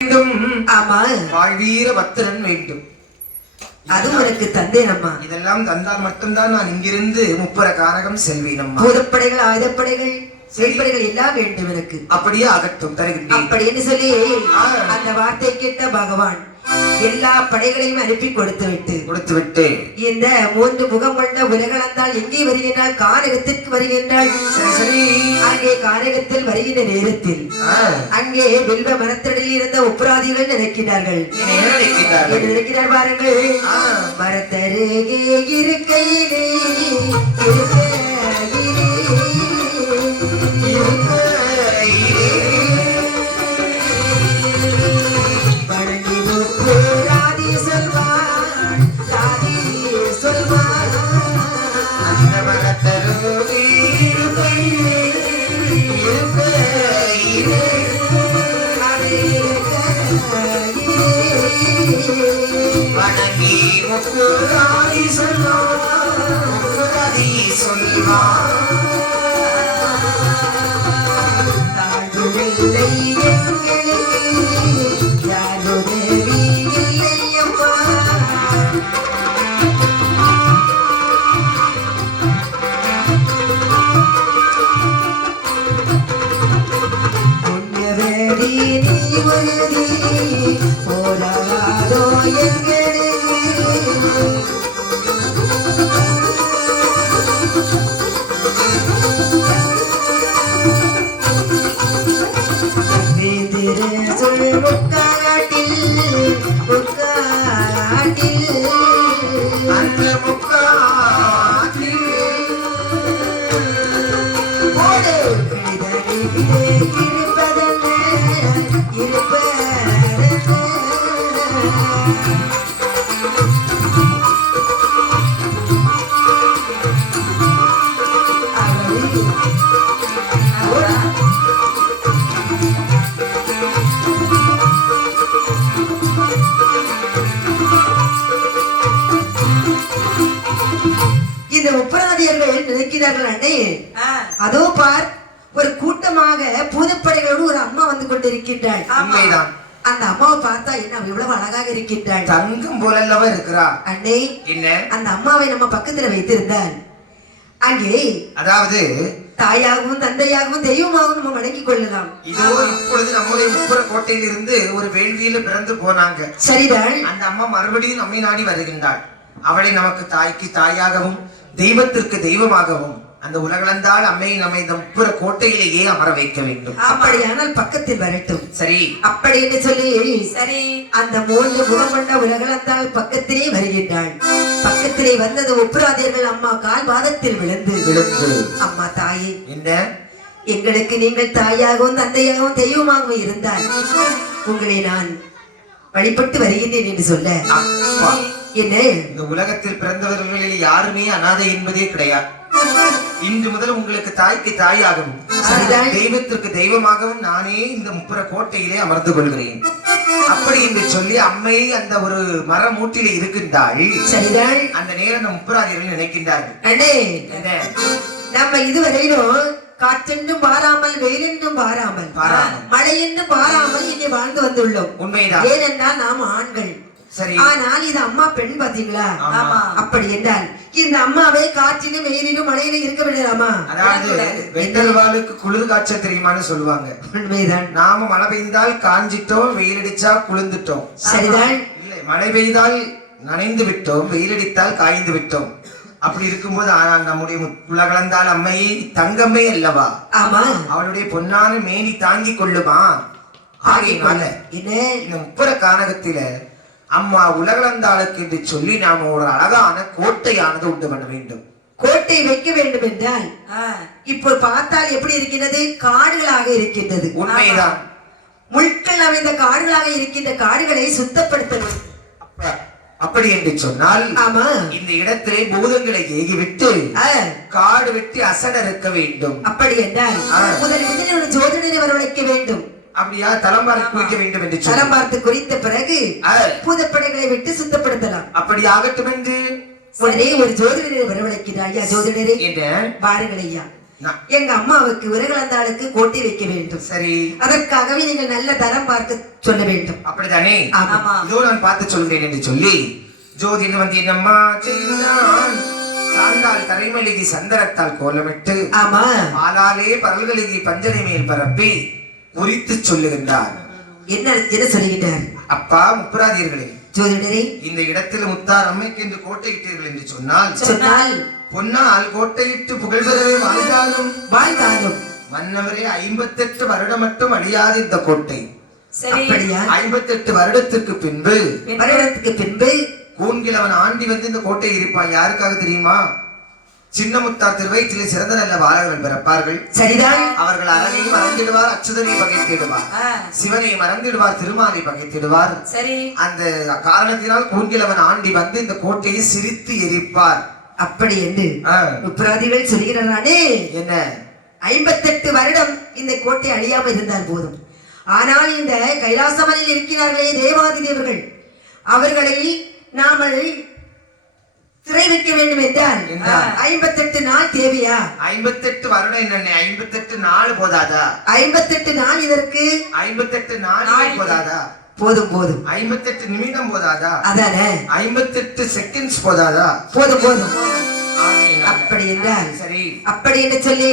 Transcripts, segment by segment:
ஆமா வாழ்வீர பத்திரன் வேண்டும். அது உனக்கு தந்தேன் அம்மா. இதெல்லாம் தந்தால் மட்டும்தான் நான் இங்கிருந்து முப்புற காரகம் செல்வேன் அம்மா. பூதப்படைகள் ஆயுதப்படைகள் செயல்படைகள் எல்லாம் வேண்டும் எனக்கு. அப்படியே ஆகட்டும் தருகின்றேன் அப்படின்னு சொல்லி அந்த வார்த்தை கேட்ட பகவான் எல்லா படைகளையும் அனுப்பி கொடுத்து விட்டு இந்த 3 முகம் கொண்ட உலகளந்தால் எங்கே வருகின்றால் கானகத்திற்கு வருகின்றாள். அங்கே கானகத்தில் வருகின்ற நேரத்தில் அங்கே வில்வ மரத்தடியில் இருந்த உப்ராதிகள் நினைக்கிறார்கள். நினைக்கிறார் பாருங்கள். மரத்தருகே இருக்கையிலே வணங்கி முக்குராதி சொல்வார் அதோ பார், ஒரு கூட்டமாக பூதப்படைகளோடு ஒரு அம்மா வந்து கொண்டிருக்கின்றாள். அந்த அம்மாவை பார்த்தா என்ன இவ்வளவு அழகாக இருக்கின்றாள். தங்கம் போலல்லவா இருக்கிறா அண்ணே. என்ன அந்த அம்மாவை நம்ம பக்கத்துல வைத்திருந்தால் அங்கே அதாவது தாயாகவும் தந்தையாகவும் தெய்வமாகவும் நம்ம வணங்கிக் கொள்ளலாம். இதோ இப்பொழுது நம்முடைய முப்புற கோட்டையில் இருந்து ஒரு வேள்வியில பிறந்து போனாங்க. சரிதான். அந்த அம்மா மறுபடியும் நம்மை நாடி வருகின்றாள். அவளை நமக்கு தாய்க்கு தாயாகவும் தெய்வத்திற்கு தெய்வமாகவும் அந்த உலகளந்தால் அம்மையை நம்மை இந்த முப்புற கோட்டையிலேயே அமர வைக்க வேண்டும். அப்படியானால் பக்கத்தில் வரட்டும். சரி அப்படி என்று சொல்லி சரி அந்த 3 முகம் கொண்ட உலகளந்தால் பக்கத்திலே வருகின்றாள். பக்கத்திலே வந்தது உப்புராதியர்கள் அம்மா கால் பாதத்தில் விழுந்து அம்மா தாயே, என்ன எங்களுக்கு நீங்கள் தாயாகவும் தந்தையாகவும் தெய்வமாகவும் இருந்தால் உங்களை நான் வழிபட்டு வருகின்றேன் என்று சொல்ல என்ன இந்த உலகத்தில் பிறந்தவர்களில் யாருமே அனாதை என்பதே கிடையாது. இன்று முதல் உங்களுக்கு தாய்க்கு தாயாகவும் தெய்வத்திற்கு தெய்வமாகவும் நானே இந்த முப்புற கோட்டையிலே அமர்ந்து கொள்கிறேன் அப்படி என்று சொல்லி அம்மையை அந்த ஒரு மர மூட்டிலே இருக்கின்றாள். சரிதான். அந்த நேரம் அந்த முப்புராதியர்கள் நினைக்கின்றார்கள். நம்ம இதுவரையிலும் காற்றென்றும் பாராமல் வெயிலென்றும் பாராமல் மழை என்றும் பாராமல் இங்கே வாழ்ந்து வந்துள்ளோம். உண்மைதான். ஏனென்றால் நாம் ஆண்கள். ஆனால் இது அம்மா பெண் பாத்தீங்களா? அப்படி என்றால் இந்த அம்மாவை காற்றிலும் வெயிலிலும் மழையிலும் இருக்க விடலாமா? அதாவது வெண்டல் வாளுக்கு குளிர் காய்ச்சல் தெரியுமான்னு சொல்லுவாங்க. உண்மைதான். நாம மழை பெய்தால் காஞ்சிட்டோம், வெயில் அடிச்சா குளிர்ந்துட்டோம். சரிதான். இல்லை, மழை பெய்தால் நனைந்து விட்டோம், வெயில் அடித்தால் காய்ந்து விட்டோம். அப்படி இருக்கும்போது ஆனால் நம்முடைய உலகளந்தால் அம்மையை தங்கம்மை அல்லவா? ஆமா. அவளுடைய பொன்னான மேனி தாங்கி கொள்ளுமா? ஆகையினால இந்த முப்புற கானகத்தில அம்மா உலகளந்தாளுக்கு என்று சொல்லி நாம ஒரு அழகான கோட்டையானது உண்டு பண்ண வேண்டும். கோட்டை வைக்க வேண்டும் என்றால் இப்போ பார்த்தால் எப்படி இருக்கின்றது? காடுகளாக இருக்கின்றது. உண்மைதான். முட்கள் அமைந்த காடுகளாக இருக்கின்ற காடுகளை சுத்தப்படுத்த வேண்டும். அப்படி என்று சொன்னால் ஆமா, இந்த இடத்திலே பூதங்களை ஏகிவிட்டு காடு வெட்டி அசட இருக்க வேண்டும். அப்படி என்றால் முதலில் ஒரு ஜோதிடரை வரவழைக்க வேண்டும். அப்படியா? தலம் பார்த்து குறிக்க வேண்டும் என்று தலம் பார்த்து குறித்த பிறகு பூதப்படைகளை விட்டு சுத்தப்படுத்தலாம். அப்படி ஆகட்டும் என்று உடனே ஒரு ஜோதிடரை வரவழைக்கிறார். ஐயா ஜோதிடரே, பாருங்கள் ஐயா, நான்- எங்க அம்மாவுக்கு உரகலந்தாளுக்கு கோட்டை வைக்க வேண்டும். சரி, அதற்காகவே நீங்கள் நல்ல தரம் பார்க்க சொல்ல வேண்டும். அப்படித்தானே? ஆமா. இதோ நான் பார்த்து சொல்கிறேன் என்று சொல்லி ஜோதிட வந்து என்னம்மா செய்தான் சாந்தால் தரைமலிகி சந்தரத்தால் கோலமிட்டு ஆமா. ஆளாலே பரல்களிகி பஞ்சனை மேல் பரப்பி குறித்து சொல்லுகின்றார். என்ன என்ன சொல்லுகின்றார்? அப்பா முப்பராதியர்களே, ஜோதிடரே, இந்த இடத்தில் முத்தார் அம்மைக்கு என்று கோட்டையிட்டீர்கள் என்று சொன்னால் சொன்னால் பொன்னால் கோட்டையிட்டு புகழ்பெறவே வாழ்ந்தாலும் வாழ்ந்தாலும் மன்னவரே 58 வருடம் மட்டும் அழியாது இந்த கோட்டை. அப்படியா? 58 வருடத்துக்கு பின்பு வருடத்துக்கு பின்பு கூன்கிழவன் ஆண்டி வந்து இந்த கோட்டை இருப்பான். யாருக்காக தெரியுமா? சின்னமுத்தார் திருவயிற்றிலே சிறந்த நல்ல பாலகர்கள் பிறப்பார்கள். சரிதான். அவர்கள் அரணை மறந்திடுவார், அச்சுதனை பகைத்திடுவார், சிவனை மறந்திடுவார், திருமாலை பகைத்திடுவார். சரி. அந்த காரணத்தினால் கூன்கிழவன் ஆண்டி வந்து இந்த கோட்டையை சிரித்து எரிப்பார். அப்படி என்று முப்பராதிகள் சொல்கிறானே. என்ன? 58 வருடம் இந்த கோட்டை அழியாமல் இருந்தால் போதும். ஆனால் இந்த கைலாசமலையில் இருக்கிறார்களே தேவாதி தேவர்கள், அவர்களை நாமல் சிறை வைக்க வேண்டும் என்றால் 58 நாள் தேவையா? 58 வருடம் என்ன? 58 நாள் போதாதா? 58 நாள் இதற்கு 58 நாள் போதாதா? போதும் போதும். 58 நிமிடம் போதாதா? அதானே. 58 செகண்ட்ஸ் போதாதா? போதும் போதும். ஆகையினால் அப்படி என்றால் சரி, அப்படி என்று சொல்லி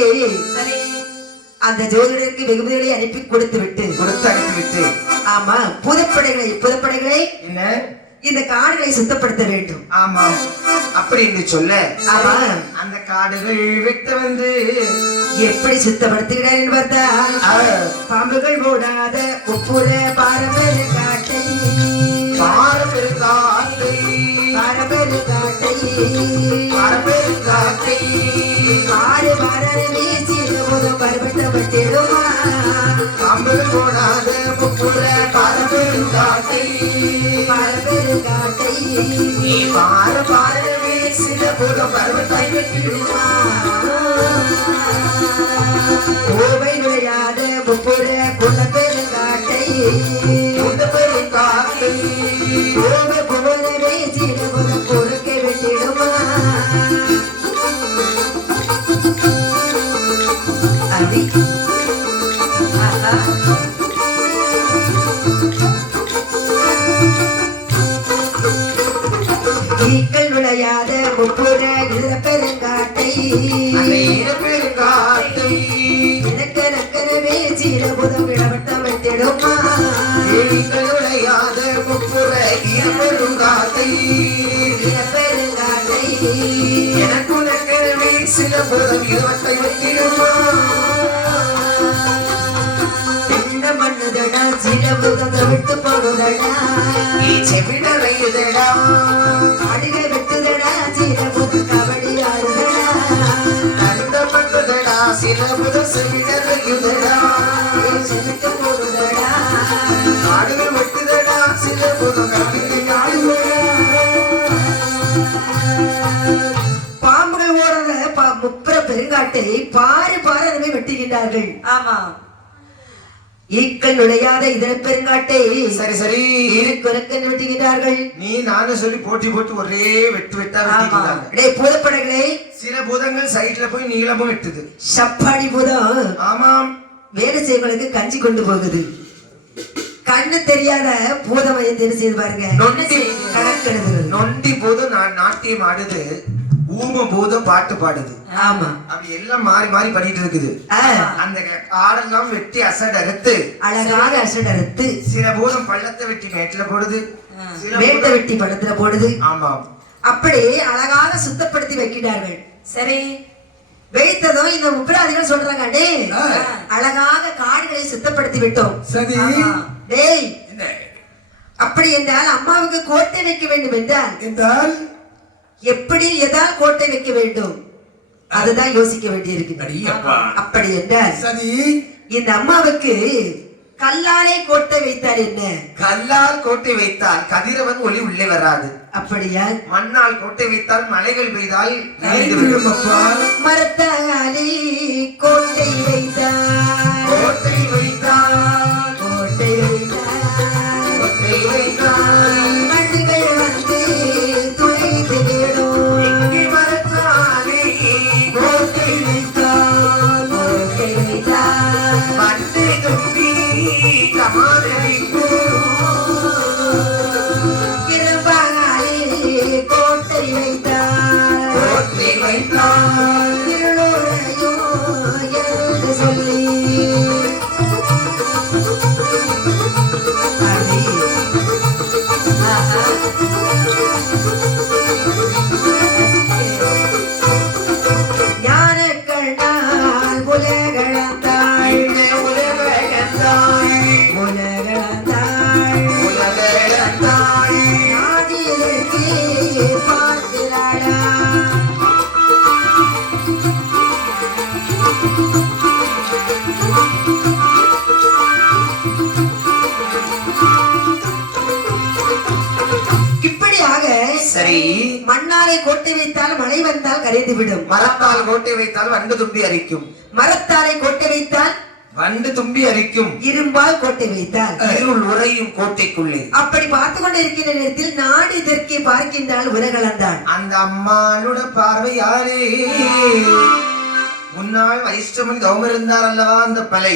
அந்த ஜோதிடருக்கு வெகுமதிகளை அனுப்பி கொடுத்து விட்டு அனுப்பிவிட்டு ஆமா புதுப்படைகளை என்ன இந்த காடுகளை சுத்தப்படுத்த வேண்டும். ஆமாம். அப்படி என்று சொல்ல ஆமா. அந்த காடுகள் வெட்ட வந்து எப்படி சுத்தப்படுத்துகிறார் என்று பார்த்தால் பாம்புகள் ஓடாத உப்புற பாரம்பரிய காட்டை பாரம்பரிய காட்டை பாரம்பரிய காட்டை பாரம்பரிய காட்டை ஆறு பாரரை வீசி முதல் பருவட்டப்பட்டிடுமா பாம்புகள் ஓடாத உப்புற பாரம்பரிய காட்டை பாரம்பரிய காட்டை நீ பாரம்பரிய சில போதும் பருவத்தை வெட்டிடுமா கோவை விளையாத முப்புற குணப்பெரு காட்டை குணப்பெரு காட்டை கோவை புவனவே சில முதல் பொறுக்கை வெட்டிடுமா அப்படி ஈக்கள் விளையாத முப்புற பெருங்காட்டை பெருங்காட்டை நக்கரவே சீர புதம் இடவட்டம் வெட்டிடுமா விளையாத முப்புற பெருங்காட்டை பெருங்காட்டை எனக்கு நக்கரவே சில புதம் இடவட்டை வெட்டிடுமா என்ன மண்ணுதடா சீர புதத்தை விட்டு போடுதடா செவிடலையுதடா அடிகை வெட்டுதடா சீர புதம் கபடி ஆடுதடா அந்த பண்ணுதடா சில புதம் செவிடலையுதடா விட்டு போடுதடா ஆடுகள் வெட்டுதடா சில புதம் கபடி ஆடுதடா. பாம்புகள் ஓடுற முப்புற பெருங்காட்டை பாரு பாரு வெட்டுகின்றார்கள். ஆமா. ஈக்கள் நுழையாத இதர பெருங்காட்டை சரி சரி இருக்குறக்கன்னு வெட்டுகின்றார்கள். நீ நானும் சொல்லி போட்டி போட்டு ஒரே வெட்டு வெட்டா வெட்டிக்கிறாங்க. டேய் பூதப்படைகளே, சில பூதங்கள் சைட்ல போய் நீளமும் வெட்டுது. சப்பாடி பூதம் ஆமாம், வேலை செய்வங்களுக்கு கஞ்சி கொண்டு போகுது. கண்ணு தெரியாத பூதம் என்ன செய்து பாருங்க, நொண்டி கணக்கெடுது. நொண்டி பூதம் நாட்டியம் ஆடுது, ஊம பூதம் பாட்டு பாடுது. ஆமா, அப்படி எல்லாம் மாறி மாறி பண்ணிட்டு இருக்குது. அந்த ஆடெல்லாம் வெட்டி அசட் அறுத்து அழகாக அசட் அறுத்து சில பூதம் பள்ளத்தை வெட்டி மேட்டுல போடுது, மேட்டை வெட்டி பள்ளத்துல போடுது. ஆமாம், அப்படி அழகாக சுத்தப்படுத்தி வைக்கிறார்கள். சரி, வைத்ததும் இந்த முப்பராதிகள் சொல்றாங்க, டே அழகாக காடுகளை சுத்தப்படுத்தி விட்டோம். சரி டேய், அப்படி என்றால் அம்மாவுக்கு கோட்டை வைக்க வேண்டும் என்றால் எப்படி எதால் கோட்டை வைக்க வேண்டும் அதுதான் யோசிக்க வேண்டியிருக்கு. அப்படி என்றால் சரி, இந்த அம்மாவுக்கு கல்லாலே கோட்டை வைத்தால் என்ன? கல்லால் கோட்டை வைத்தால் கதிரவன் ஒளி உள்ளே வராது. அப்படியா? மண்ணால் கோட்டை வைத்தால் மலைகள் பெய்தால் மரத்தாலே கோட்டை வைத்தால் கோட்டை வைத்தால் கோட்டை வைத்தால் கோட்டை வைத்தால் மண்ணுகள் வந்து துளைத்து விடும். இங்கே மரத்தாலே கோட்டை வைத்தால் இப்படியாக சரி, மண்ணாலே கோட்டை வைத்தால் மழை வந்தால் கரைந்து விடும். மரத்தால் கோட்டை வைத்தால் வண்டு தும்பி அரிக்கும். மரத்தாலே கோட்டை வைத்தால் வண்டு தும்பி அரிக்கும். இரும்பால் கோட்டை வைத்தால் இருள் உறையும் கோட்டைக்குள்ளே. அப்படி பார்த்து கொண்டிருக்கிற நேரத்தில் நாடு இதற்கே பார்க்கின்றால் உலகளந்தான். அந்த அம்மாளோட பார்வையாரே முன்னாள் வைஷ்ணவன் கௌம இருந்தார் அல்லவா, அந்த மலை,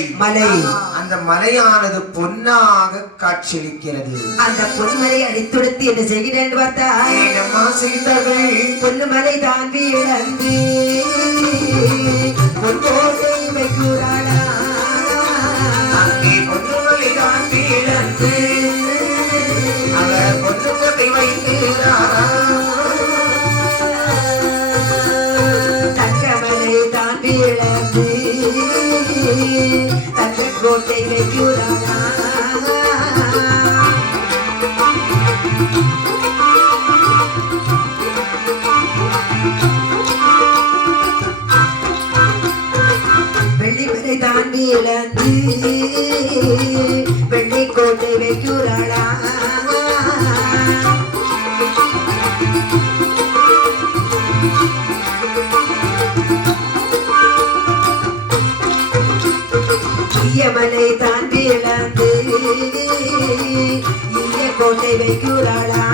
அந்த மலையானது பொன்னாக காட்சியளிக்கிறது. அந்த பொன்மலை அடித்துடுத்து என்ன செய்கிறேன் என்று பார்த்தால் என்னம்மா செய்தார்கள்? பொன்மலை தான் வீழந்து பொன்னோட்டை வைக்கிறாளா, அங்கே பொன்மலை தான் வீழந்து அவர் பொன்னுக்கத்தை வைக்கிறாரா, தங்கமலை தான் வீழந்து தங்க கோட்டை வைக்கிறாளா. வெள்ளிமலை தான் வீழந்து வெள்ளி கோட்டை வைக்கிறாளா, ஈயமலை தான் வீழந்து ஈய கோட்டை வைக்கிறாளா,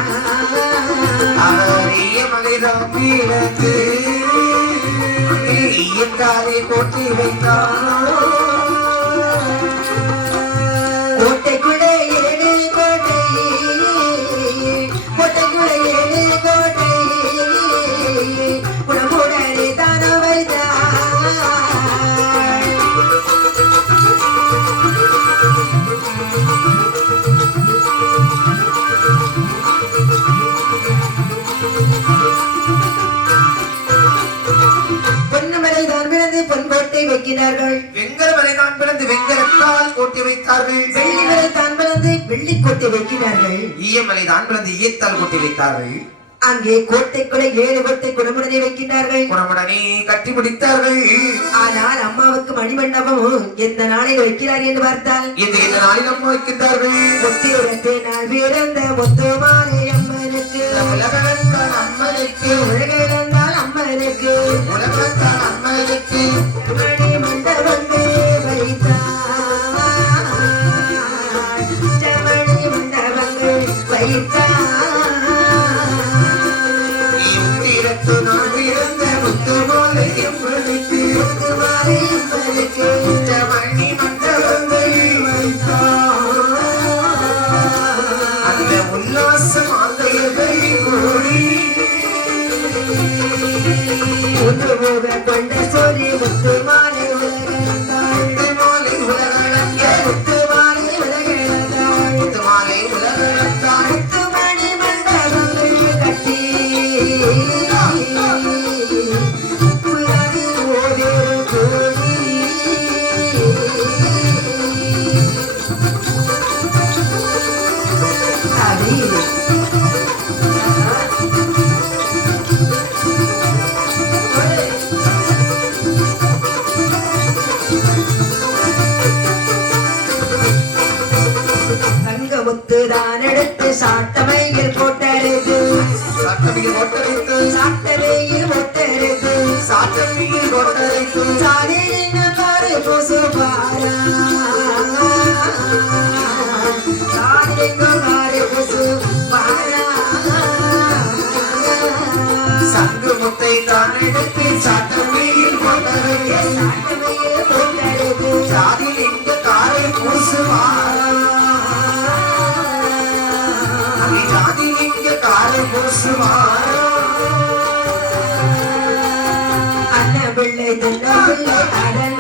அவர் ஈயமலை தான் வீழந்து ஈயத்தாரை கோட்டை வைத்தார். கோட்டைக்குள்ளே ஏழு கோட்டை, கோட்டைக்குள்ளே ஏழு கோட்டை குணமுடனே தான வைத்தார். பொன்மலை தான் பிறந்து பொன்கோட்டை வைக்கிறார்கள். வெங்கலமலை தான் பிறந்து வெங்கலத்தால் கோட்டை வைத்தார்கள். வெள்ளிமலை தான் பிறந்து வெள்ளிக்கோட்டை வைக்கிறார்கள். ஈயமலை தான் பிறந்து ஈயத்தால் கோட்டை வைத்தார்கள். அங்கே கோட்டைக்குள்ளே ஏழு கோட்டை குணமுடனே வைக்கின்றார்கள். குணமுடனே கட்டி முடித்தார்கள். ஆனால் அம்மாவுக்கு மணிமண்டபம் எந்த நாளில் வைக்கிறார் என்று பார்த்தால் இந்த நாளில் அம்மா வைக்கின்றார்கள். முத்திரத்தை நாள் பிறந்த முத்துமாலை அம்மனுக்கு, உலகளந்தான் அம்மனுக்கு, உலகளந்தால் அம்மனுக்கு, உலகளந்தான் அம்மனுக்கு மணி மண்டபங்கள் வைத்தார், மணி மண்டபங்கள் வைத்தார். நாள் பிறந்த முத்துமாலை அம்மனுக்கு, முத்துமாலை அம்மனுக்கு மணி மண்டபங்கள் வைத்தார். அந்த உல்லாசம் ஆந்தையர்கள் கூடி முத்துமுக கொண்ட சொல்லி முத்துமாலை உலகளந்தாள், முத்துமாலை உலகளந்த, முத்துமாலை உலகளந்தாள், முத்துமாலை உலகளந்தாள். முத்துமணி மண்டபங்கள் கட்டி புயலில் ஓடிரு கூடி அடி தங்கமுத்துதான் எடுத்து சாட்டமையில் போட்டெடுத்து, சட்டமில் கொட்டரைத்து, சாட்டமையில் போட்டெடுத்து, சாட்டமில் கொட்டரைத்து, சாதிலிங்க பாரு பொசு பாரா, சாதிலிங்க பாரு பொசு பாரா. சங்கு முத்தை தான் எடுத்து சாட்டமில் கொட்டரைத்து, சாட்டமையில் போட்டெடுத்து, சாதில் இங்க காரை பூசுவாரா, சாதில் இங்க காரை பூசுவாரா. அண்ணன் பிள்ளை தன்ன பிள்ளை அடல்